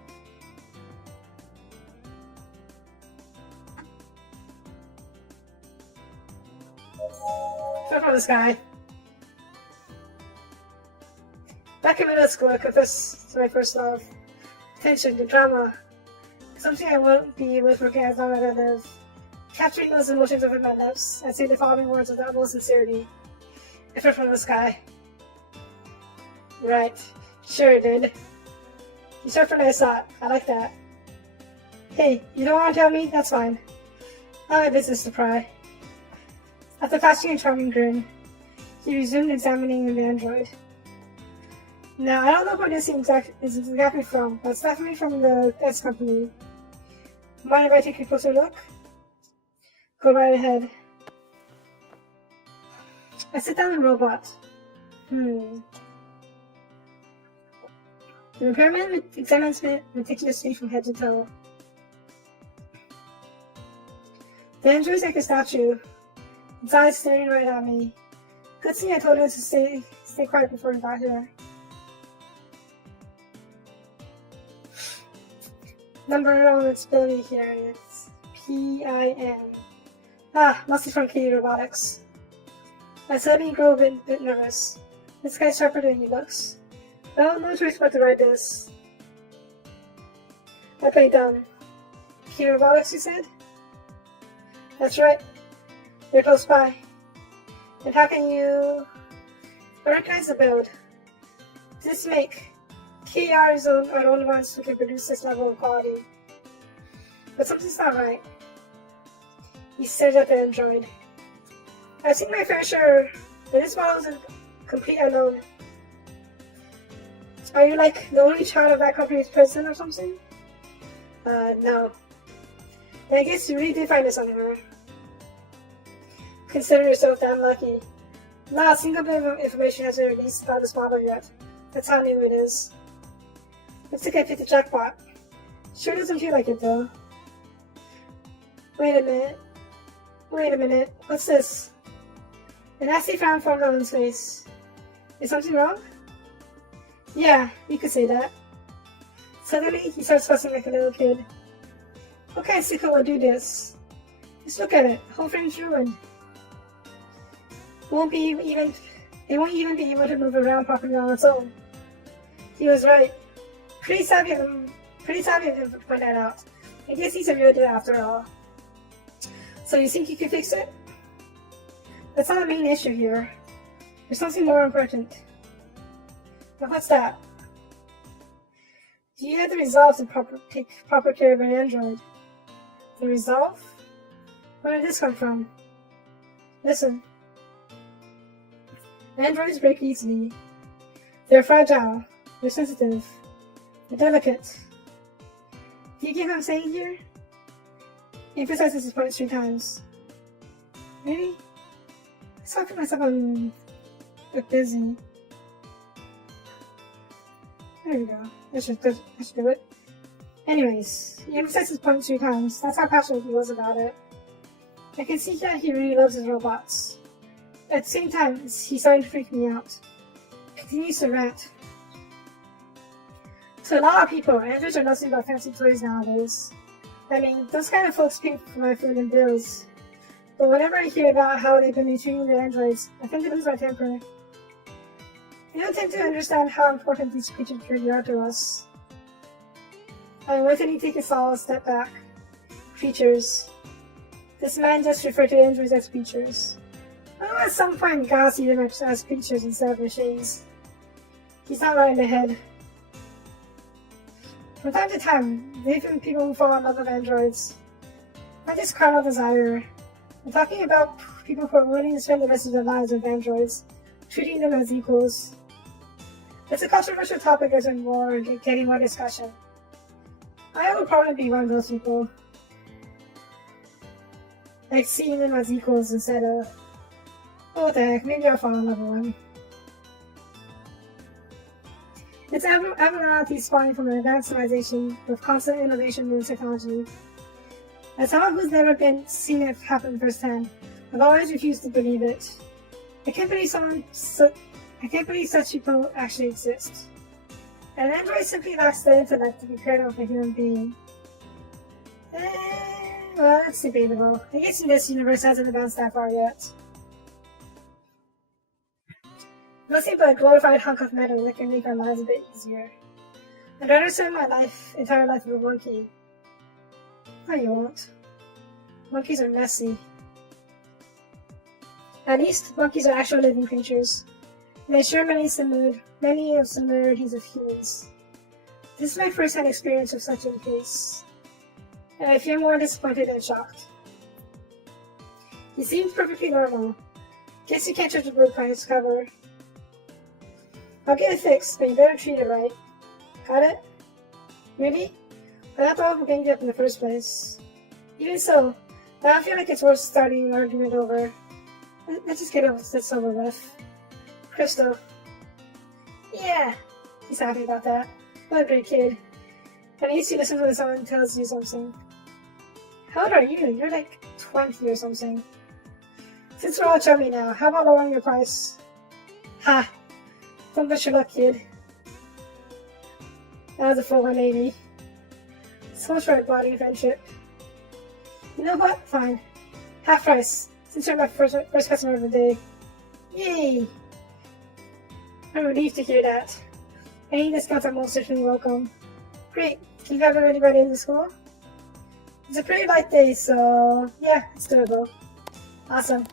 Fell from the sky. Back in middle school, I confessed to my first love. Tension, the drama. Something I won't be able to forget as long as I live. Capturing those emotions within my lips, I say the following words with the utmost sincerity. It fell from the sky. Right. Sure it did. You sharpened I saw it. I like that. Hey, you don't want to tell me? That's fine. Not my business to pry. After flashing a charming grin, he resumed examining the android. Now, I don't know where this is exactly from, but it's definitely from the S company. Mind if I take a closer look? Go right ahead. I sit down the robot. The repairman examines me meticulously from head to toe. The android's like a statue, its eyes staring right at me. Good thing I told him to stay quiet before he got here. Number on its belly here, it's PIN. Must be from K Robotics. I suddenly grow a bit nervous. This guy's sharper than he looks. Well, no choice but to write this. I play dumb. K Robotics, you said? That's right. They're close by. And how can you recognize the build? Does this make KRs are the only ones who can produce this level of quality? But something's not right. He stares at the android. I've seen my fair share, but this model is a complete unknown. Are you like the only child of that company's president or something? No. I guess you really did find this on her. Consider yourself damn lucky. Not a single bit of information has been released about this model yet. That's how new it is. Looks like I picked the jackpot. Sure doesn't feel like it though. Wait a minute. What's this? A nasty frown formed on his face. Is something wrong? Yeah, you could say that. Suddenly, he starts fussing like a little kid. What kind of sicko would do this? Just look at it. The whole frame's ruined. It won't even be able to move around properly on its own. He was right. Pretty savvy of him to point that out. I guess he's a real deal after all. So you think you can fix it? That's not the main issue here. There's something more important. But what's that? Do you have the resolve to take proper care of an android? The resolve? Where did this come from? Listen. Androids break easily. They're fragile. They're sensitive. They're delicate. Do you get what I'm saying here? He emphasizes his point 3 times. Really? I saw for myself I'm a bit busy. There we go. I should do it. Anyways, he emphasized his point 3 times. That's how passionate he was about it. I can see that he really loves his robots. At the same time, he's starting to freak me out. He continues to rant. To a lot of people, androids are nothing but fancy toys nowadays. I mean, those kind of folks pay for my food and bills. But whenever I hear about how they've been treating their androids, I tend to lose my temper. I don't tend to understand how important these creatures really are to us. I went and take us all a step back. Creatures. This man just referred to androids as creatures. I know at some point God see them as creatures instead of machines. He's not right in the head. From time to time, there have been people who fall in love with androids. Not just carnal desire. I'm talking about people who are willing to spend the rest of their lives with androids, treating them as equals. It's a controversial topic as in more getting more discussion. I would probably be one of those people. Like seeing them as equals instead of, oh what the heck, maybe I'll fall in love with one. It's abnormality spawning from an advanced civilization with constant innovation in technology. As someone who's never seen it happen firsthand, I've always refused to believe it. I can't believe such people actually exist. An android simply lacks the intellect to be paired with a human being. Well, that's debatable. I guess in this universe hasn't advanced that far yet. Nothing but a glorified hunk of metal that can make our lives a bit easier. I'd rather spend my entire life with a monkey. No, you won't. Monkeys are messy. At least, monkeys are actual living creatures. And they share many of similarities of humans. This is my first-hand experience of such a case, and I feel more disappointed than shocked. He seems perfectly normal. Guess you can't judge a book by its cover. I'll get it fixed, but you better treat it right. Got it? Really? I thought we ganged up in the first place. Even so, I don't feel like it's worth starting an argument over. Let's just get this over with. Crystal. Yeah, he's happy about that. What a great kid. At least you listen when someone tells you something. How old are you? You're like 20 or something. Since we're all chummy now, how about lowering your price? Ha! Don't push your luck, kid. That was a full 180. So much for our bonding friendship. You know what? Fine. Half price, since you're my first customer of the day. Yay! I'm relieved to hear that. Any discounts are most certainly welcome. Great. Can you have it ready by the end of school? It's a pretty light day, so yeah, it's doable. Awesome.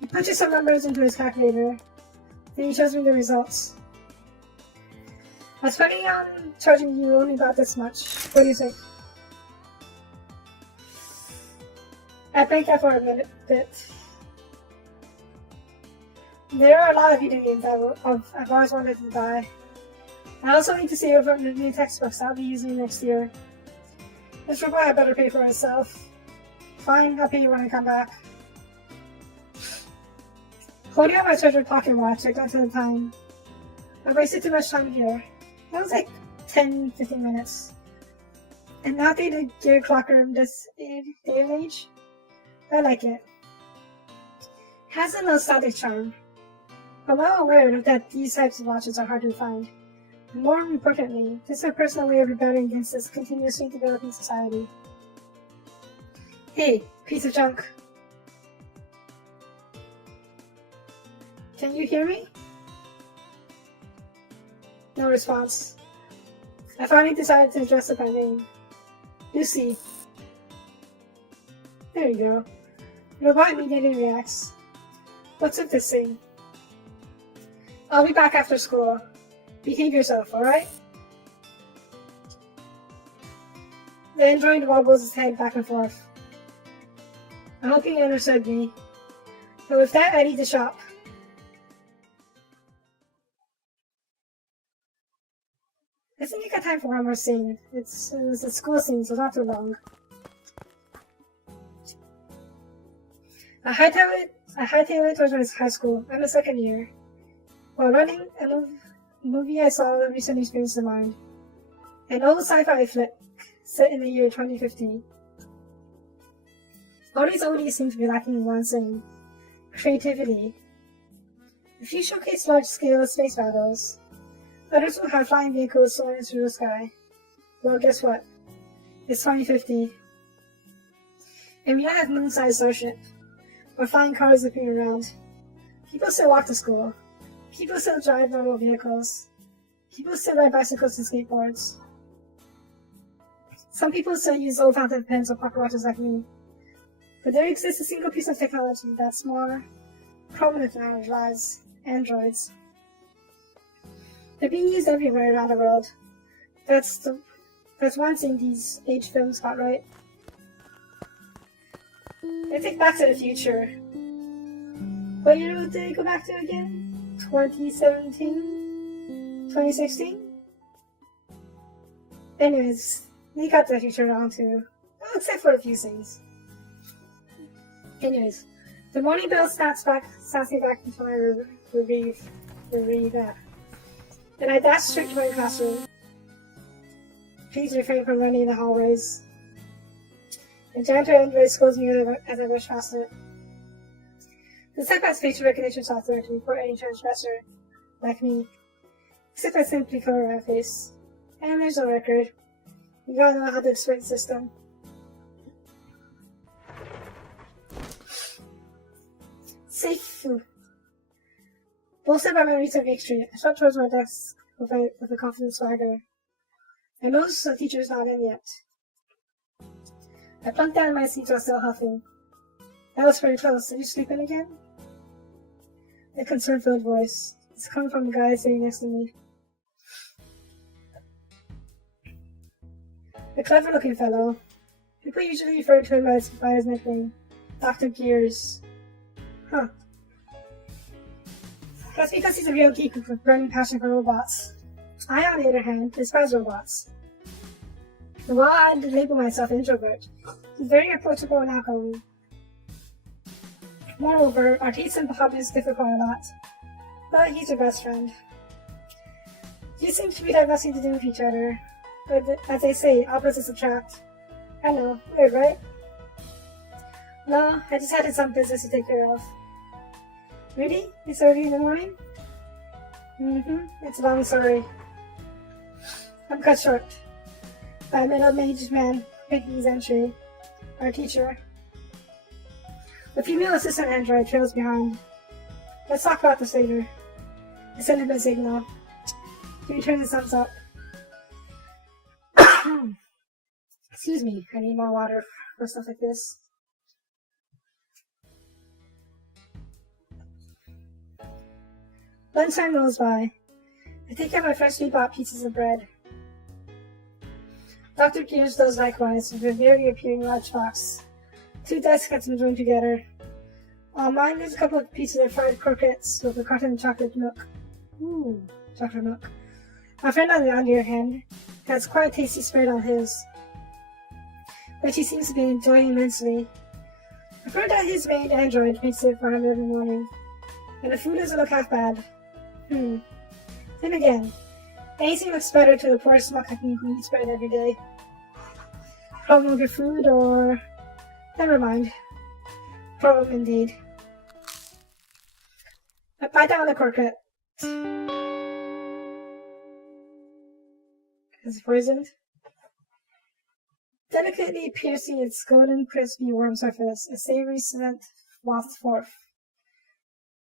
You punches some numbers into his calculator. Then he shows me the results. I was planning on charging you only about this much. What do you think? I think that for a bit. There are a lot of video games I've always wanted to buy. I also need to see over the new textbooks I'll be using next year. This report I better pay for itself. Fine, I'll pay you when I come back. Holding out my treasured pocket watch, I got to the time. I wasted too much time here. That was like 10-15 minutes. And not being a gear clocker in this day and age, I like it. It has a nostalgic charm. I'm well aware that these types of watches are hard to find. And more importantly, this is a personal way of rebelling against this continuously developing society. Hey, piece of junk. Can you hear me? No response. I finally decided to address it by name. Lucy. There you go. The robot immediately reacts. What's with this thing? I'll be back after school. Behave yourself, alright? The android wobbles his head back and forth. I hope you understood me. But with that, I need to shop. I think I got time for one more scene. It's a school scene, so not too long. I hightail it towards high school. I'm a second year. While running, a movie I saw recently springs to mind. An old sci-fi flick set in the year 2015. All these oldies seem to be lacking in one thing: creativity. A few showcase large-scale space battles. Others will have flying vehicles soaring through the sky. Well, guess what? It's 2050. And we don't have moon-sized starship, or flying cars zipping around. People still walk to school. People still drive normal vehicles. People still ride bicycles and skateboards. Some people still use old fountain pens or pocket watches like me. But there exists a single piece of technology that's more prominent in our lives: androids. They're being used everywhere around the world. That's one thing these age films got right. They think Back to the Future. What year did they go back to again? 2017? 2016? Anyways, they got the future wrong too. Well, except for a few things. Anyways, the morning bell snaps me back into my reprieve. And I dash straight to my classroom. Please refrain from running in the hallways. The janitor android scolds me as I rush past it. The site has facial recognition software to report any transgressor, like me. Except I simply cover my face. And there's no record. You gotta know how to exploit the system. Safe. Bolstered by my recent victory, I shot towards my desk with a confident swagger. I noticed the teacher's not in yet. I plunked down in my seat while still huffing. That was pretty close. Are you sleeping again? A concern-filled voice. It's coming from the guy sitting next to me. A clever-looking fellow. People usually refer to him by his nickname, Dr. Gears. Huh. That's because he's a real geek with a burning passion for robots. I, on the other hand, despise robots. And while I label myself an introvert, he's very approachable and outgoing. Moreover, our tastes and hobbies differ quite a lot. But he's your best friend. You seem to have nothing to do with each other. But as they say, opposites attract. I know, weird, right? No, I just had some business to take care of. Really? It's early in the morning? It's a long story. I'm cut short by a middle-aged man making his entry, our teacher. The female assistant android trails behind. Let's talk about this later. I send him a signal. He returns his thumbs up. Excuse me, I need more water for stuff like this. Lunchtime rolls by. I take out my freshly bought pieces of bread. Dr. Gears does likewise with a very appealing lunchbox. 2 desks get them joined together. On mine there's a couple of pieces of fried croquettes with a carton of chocolate milk. Ooh, chocolate milk. My friend on the other hand has quite a tasty spread on his, which he seems to be enjoying immensely. I've heard that his maid android makes it for him every morning, and the food doesn't look half bad. Then again, anything looks better to a poor smuck who eats bread every day. Problem with your food, or... never mind. Problem indeed. I bite down the croquette. Is it poisoned? Delicately piercing its golden, crispy, warm surface, a savory scent wafts forth.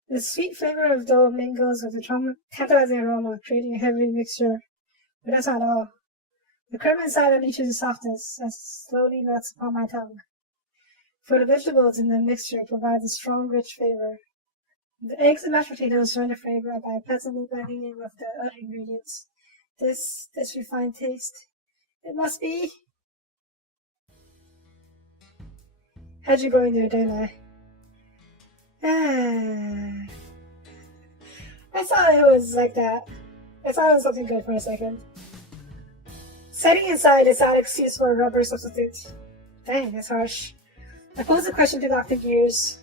The sweet flavor of dough mingles with the tantalizing aroma, creating a heavy mixture. But that's not all. The creme inside unleashes the softness as slowly melts upon my tongue. For the vegetables in the mixture provide a strong, rich flavor. The eggs and mashed potatoes join the flavor by pleasantly blending in with the other ingredients. This refined taste, it must be... How'd you go in there, didn't I? I thought it was like that. I thought it was something good for a second. Setting aside is not an excuse for a rubber substitute. Dang, that's harsh. I posed a question to Dr. Gears.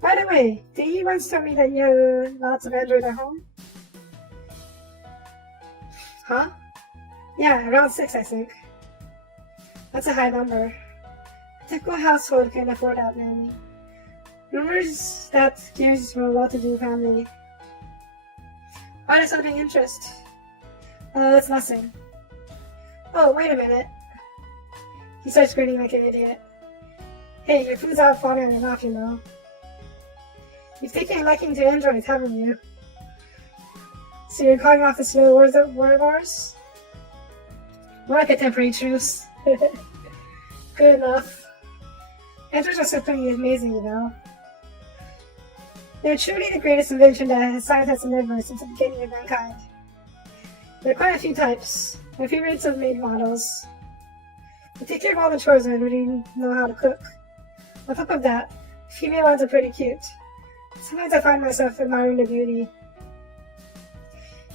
By the way, did you once tell me that you have lots of Android at home? Huh? Yeah, around 6, I think. That's a high number. A typical household can afford that many. Rumors that Gears is from a well-to-do family. Why does something interest? It's nothing. Oh, wait a minute. He starts grinning like an idiot. Hey, your food's out falling on your mouth, you know. You've taken a liking to androids, haven't you? So you're calling off the slow word of ours? More like a temporary truce. Good enough. Androids are simply amazing, you know. They're truly the greatest invention that science has delivered since the beginning of mankind. There are quite a few types. My favorites are made models. They take care of all the chores and really know how to cook. On top of that, female ones are pretty cute. Sometimes I find myself admiring their beauty.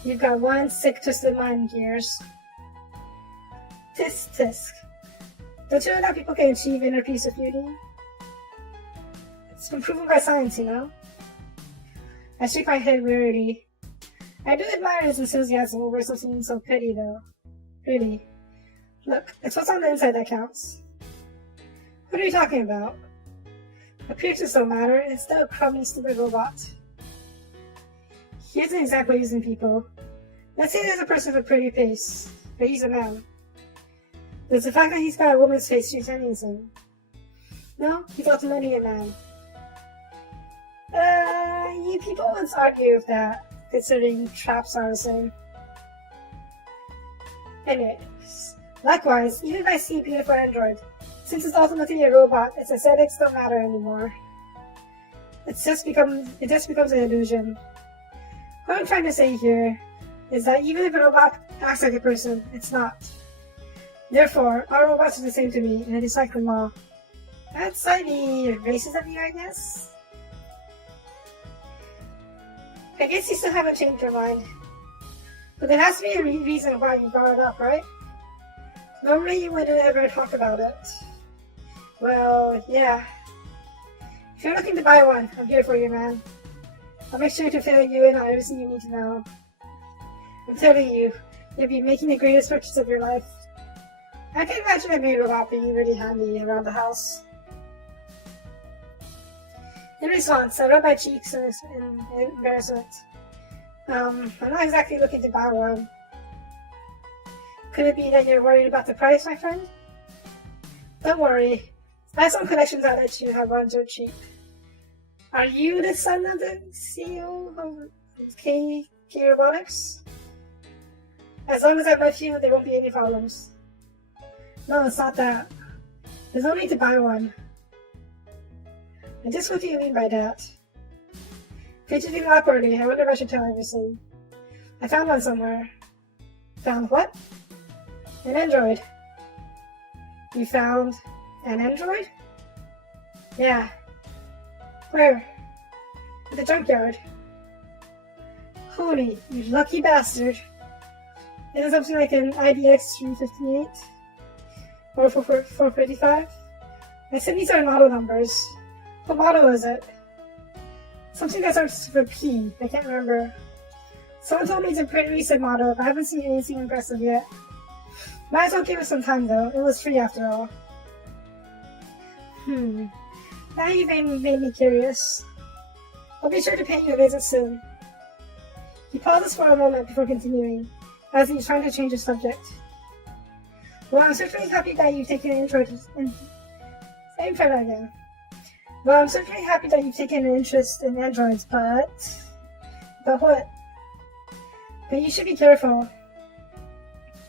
You've got one sick, twisted mind, Gears. Tisk. Don't you know that people can achieve inner peace of beauty? It's been proven by science, you know? I shake my head wearily. I do admire his enthusiasm over something so petty, though. Really. Look, it's what's on the inside that counts. What are you talking about? Appearances don't matter, it's still a crummy, stupid robot. He isn't exactly using people. Let's say there's a person with a pretty face, but he's a man. Does the fact that he's got a woman's face change anything? No, he's ultimately a man. You people would argue with that, considering traps are the same. Anyways, likewise, even if I see a beautiful android, since it's ultimately a robot, its aesthetics don't matter anymore. It just becomes an illusion. What I'm trying to say here is that even if a robot acts like a person, it's not. Therefore, all robots are the same to me, and I dislike them all. That's slightly racist of you, I guess? I guess you still haven't changed your mind. But there has to be a reason why you brought it up, right? Normally you wouldn't ever talk about it. Well, yeah. If you're looking to buy one, I'm here for you, man. I'll make sure to fill you in on everything you need to know. I'm telling you, you'll be making the greatest purchase of your life. I can imagine a maid robot being really handy around the house. In response, I rub my cheeks in embarrassment. I'm not exactly looking to buy one. Could it be that you're worried about the price, my friend? Don't worry. I have some collections I'll let you have run so cheap. Are you the son of the CEO of K Robotics? As long as I love you, there won't be any problems. No, it's not that. There's no need to buy one. And just what do you mean by that? Fidgeting awkwardly, I wonder if I should tell everything. I found one somewhere. Found what? An android. You found an android? Yeah. Where? At the junkyard. Holy, you lucky bastard. Is it something like an IDX 358? Or 455? I said these are model numbers. What model is it? Something that starts with P. I can't remember. Someone told me it's a pretty recent model, but I haven't seen anything impressive yet. Might as well give it some time though. It was free after all. Now you've made me curious. I'll be sure to pay you a visit soon. He pauses for a moment before continuing, as he's trying to change the subject. Well, I'm certainly happy that you've taken an interest in... Well, I'm certainly happy that you've taken an interest in androids, but... About what? But you should be careful.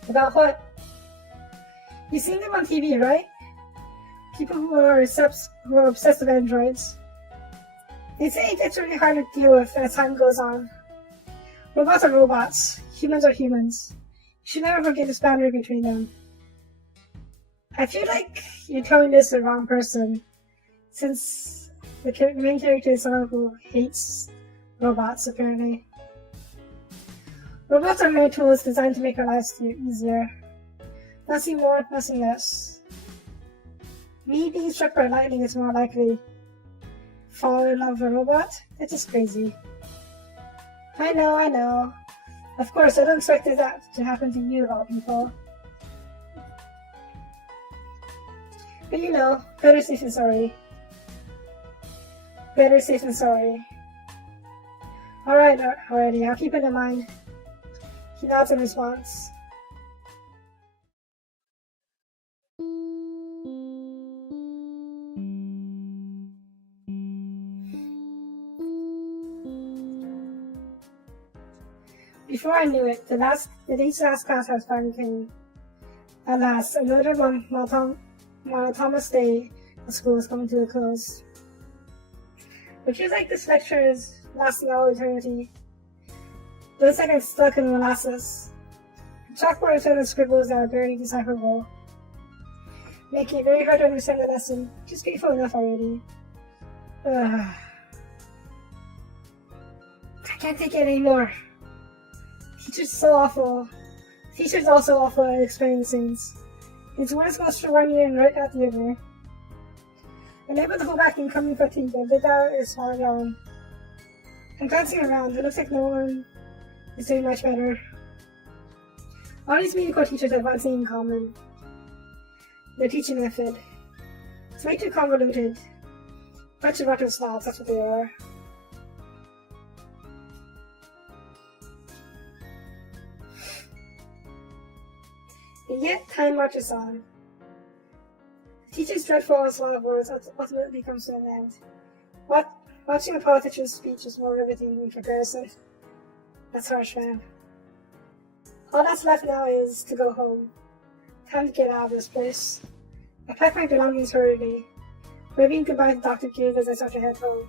About what? You've seen them on TV, right? People who are obsessed with androids. They say it gets really hard to deal with as time goes on. Robots are robots. Humans are humans. You should never forget this boundary between them. I feel like you're telling this to the wrong person, since the main character is someone who hates robots, apparently. Robots are mere tools designed to make our lives easier. Nothing more, nothing less. Me being struck by lightning is more likely. Fall in love with a robot? That's just crazy. I know. Of course, I don't expect that to happen to you of all people. But you know, better safe than sorry. Better safe than sorry. Alright, already, I'll keep it in mind. He nods in response. Before I knew it, the day's last class has finally came. At last, another monotonous day of school is coming to a close. It feels like this lecture is lasting all eternity. Feels like I'm stuck in molasses. The chalkboard is filled with scribbles that are barely decipherable, making it very hard to understand the lesson. Just painful enough already. I can't take it anymore. Teacher's so awful. Teacher's also awful at explaining things. His words go to run you in right at the river. I'm able to hold back incoming fatigue, and the hour is far gone. I'm glancing around. It looks like no one is doing much better. All these medical teachers have one thing in common. Their teaching method. It's way too convoluted. Bunch of utter snobs, that's what they are. And yet, time marches on. The teacher's dreadful onslaught of words ultimately comes to an end. Watching a politician's speech is more riveting in comparison. That's harsh, man. All that's left now is to go home. Time to get out of this place. I pack my belongings hurriedly, waving goodbye to Dr. King as I start to head home.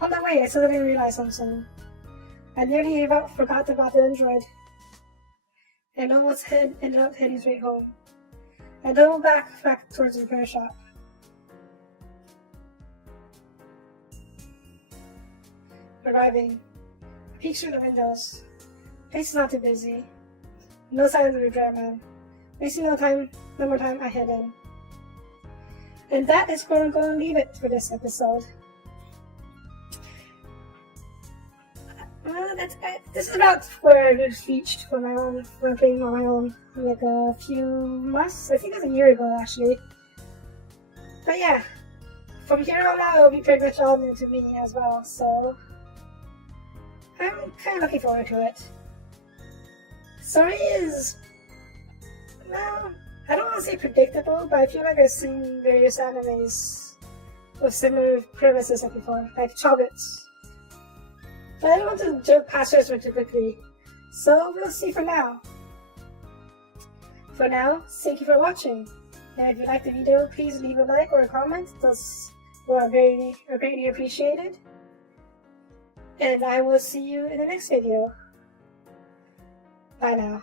On the way, I suddenly realized something. I nearly forgot about the android, and almost ended up heading straight home. I doubled back towards the repair shop. Arriving, I peeked through the windows. Place is not too busy. No sign of the regret man. Wasting no more time, I head in. And that is where I'm going to leave it for this episode. This is about where I've reached for playing on my own, like a few months. I think it was a year ago, actually. But yeah, from here on out, it'll be pretty much all new to me as well, so I'm kind of looking forward to it. Story is, well, I don't want to say predictable, but I feel like I've seen various animes with similar premises like before, like Chobits. But I don't want to jump past this too quickly, so we'll see for now. For now, thank you for watching. And if you like the video, please leave a like or a comment. Those were greatly appreciated. And I will see you in the next video. Bye now.